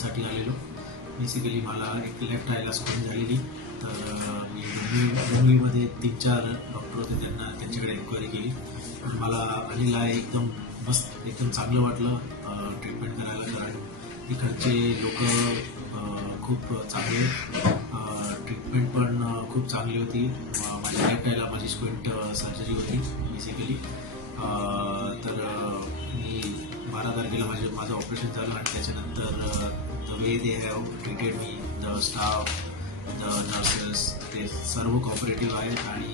ट्रीटमेंटसाठी आलेलो. बेसिकली मला एक लेफ्ट आयला स्क्वीन झालेली. तर मी डोंबिवलीमध्ये 3-4 डॉक्टर होते, त्यांच्याकडे एन्क्वायरी केली. पण मला आलेला आहे एकदम मस्त, एकदम चांगलं वाटलं ट्रीटमेंट करायला. कारण इकडचे लोक खूप चांगले, ट्रीटमेंट पण खूप चांगली होती. माझ्या लेफ्ट आयला माझी स्क्विंट सर्जरी होती बेसिकली. तर मी 12 तारखेला माझं ऑपरेशन झालं आणि त्याच्यानंतर the way they have treated me, the staff, the nurses, ते सर्व कॉपरेटिव्ह आहेत. आणि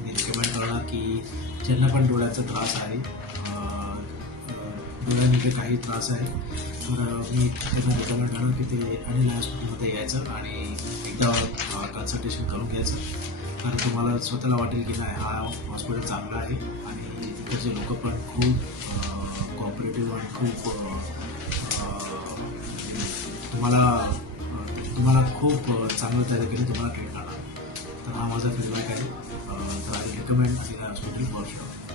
मी रिकमेंड करणार की ज्यांना पण डोळ्याचा त्रास आहे, डोळ्यामध्ये काही त्रास आहे, तर मी त्यांना रिकमेंड करणार की ते अनिल हॉस्पिटलमध्ये यायचं आणि एकदा कन्सल्टेशन करून घ्यायचं. कारण तुम्हाला स्वतःला वाटेल की नाही, हा हॉस्पिटल चांगला आहे आणि तिकडचे लोक पण खूप कॉपरेटिव्ह आणि खूप तुम्हाला खूप चांगल्या तरीकेने तुम्हाला ट्रीट करणार. तर हा माझा फीडबॅक आहे. तर I recommend Anil hospital for sure.